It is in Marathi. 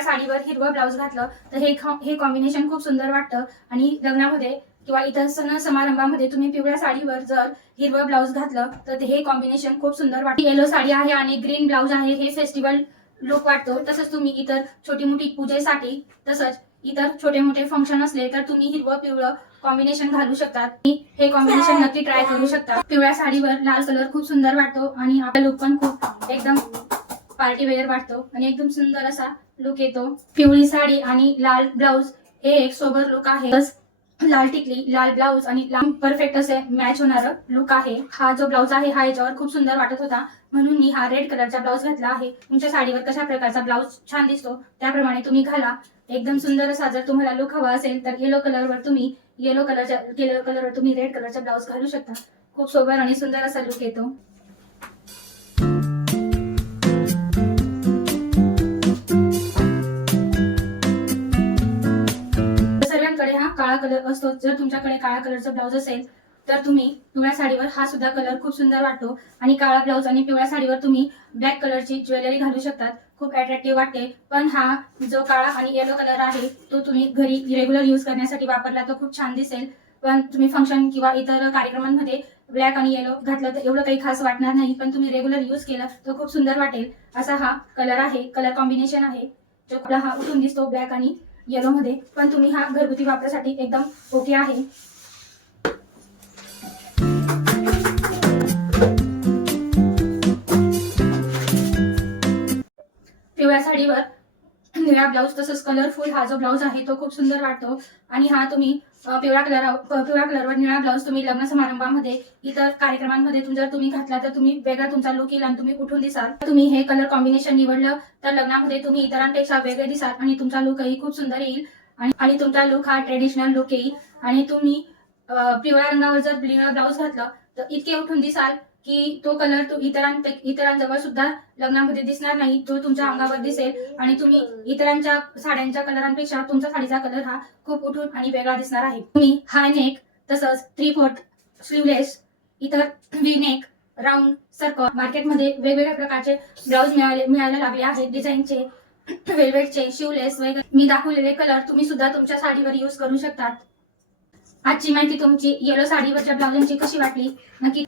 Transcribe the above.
साडीवर हिरवं ब्लाऊज घातलं तर हे हे कॉम्बिनेशन खूप सुंदर वाटतं. आणि लग्नामध्ये किंवा इतर सण समारंभामध्ये तुम्ही पिवळ्या साडीवर जर हिरवं ब्लाऊज घातलं तर हे कॉम्बिनेशन खूप सुंदर वाटतं. येलो साडी आहे आणि ग्रीन ब्लाऊज आहे हे फेस्टिवल लुक वाटतो. तसंच तुम्ही इतर छोटी मोठी पूजेसाठी तसंच इतर छोटे मोठे फंक्शन असले तर तुम्ही हिरवं पिवळं कॉम्बिनेशन घालू शकतात. हे कॉम्बिनेशन नक्की ट्राय करू शकता पिवळ्या साडीवर लाल कलर खूप सुंदर वाटतो आणि आपला लुक पण खूप एकदम पार्टी वेअर वाटतो. आणि एकदम सुंदर असा लुक येतो. पिवळी साडी आणि लाल ब्लाऊज हे एक सोबर लुक आहे. तस लाल टिकली लाल ब्लाऊज आणि लांब परफेक्ट असे मॅच होणार लुक आहे. हा जो ब्लाऊज आहे हा याच्यावर खूप सुंदर वाटत होता. म्हणून मी हा रेड कलरचा ब्लाऊज घातला आहे. तुमच्या साडीवर कशा प्रकारचा ब्लाऊज छान दिसतो त्याप्रमाणे तुम्ही घाला. एकदम सुंदर असा जर तुम्हाला लुक हवा असेल तर येलो कलरवर तुम्ही येलो कलरच्या येलो कलरवर तुम्ही रेड कलरचा ब्लाऊज घालू शकता. खूप सोबर आणि सुंदर असा लुक येतो. कलर असतो. जर तुमच्याकडे काळा कलरचा ब्लाऊज असेल तर तुम्ही पिवळ्या साडीवर हा सुद्धा कलर खूप सुंदर वाटतो. आणि काळा ब्लाऊज आणि पिवळ्या साडीवर तुम्ही ब्लॅक कलरची ज्वेलरी घालू शकतात. खूप अट्रॅक्टिव्ह वाटते. पण हा जो काळा आणि येलो कलर आहे तो तुम्ही घरी रेग्युलर यूज करण्यासाठी वापरला तर खूप छान दिसेल. पण तुम्ही फंक्शन किंवा इतर कार्यक्रमांमध्ये ब्लॅक आणि येलो घातलं तर एवढं काही खास वाटणार नाही. पण तुम्ही रेग्युलर यूज केलं तर खूप सुंदर वाटेल. असा हा कलर आहे. कलर कॉम्बिनेशन आहे. जो आपला हा उठून दिसतो ब्लॅक आणि येलो मध्ये. पण तुम्ही हा घरगुती वापरासाठी एकदम ओके आहे. निळा ब्लाऊज तसंच कलरफुल हा जो ब्लाऊज आहे तो खूप सुंदर वाटतो. आणि हा तुम्ही पिवळा पिवळ्या कलर पिवळ्या कलरवर निळा ब्लाऊज तुम्ही लग्न समारंभामध्ये इतर कार्यक्रमांमध्ये जर तुम्ही घातला तर तुम्ही वेगळा तुमचा लुक येईल आणि तुम्ही उठून दिसाल. तुम्ही हे कलर कॉम्बिनेशन निवडलं तर लग्नामध्ये तुम्ही इतरांपेक्षा वेगळे दिसाल आणि तुमचा लुकही खूप सुंदर येईल. आणि आणि तुमचा लुक हा ट्रेडिशनल लुक येईल. आणि तुम्ही पिवळ्या रंगावर जर निळा ब्लाऊज घातलं तर इतके उठून दिसाल की तो कलर तो इतरांपे इतरांजवळ सुद्धा लग्नामध्ये दिसणार नाही तो तुमच्या अंगावर दिसेल आणि तुम्ही इतरांच्या साड्यांच्या कलरांपेक्षा तुमचा साडीचा कलर हा खूप उठून आणि वेगळा दिसणार आहे. तुम्ही हाय नेक तसंच थ्री फोर्थ स्लीवलेस इतर व्ही नेक राऊंड सर्कल मार्केटमध्ये वेगवेगळ्या प्रकारचे ब्लाऊज मिळाले मिळायला लागले आहेत. डिझाईनचे वेलवेटचे शिवलेस वगैरे. मी दाखवलेले कलर तुम्ही सुद्धा तुमच्या साडीवर यूज करू शकतात. आजची माहिती तुमची येलो साडीवरच्या ब्लाउजांची कशी वाटली? नक्की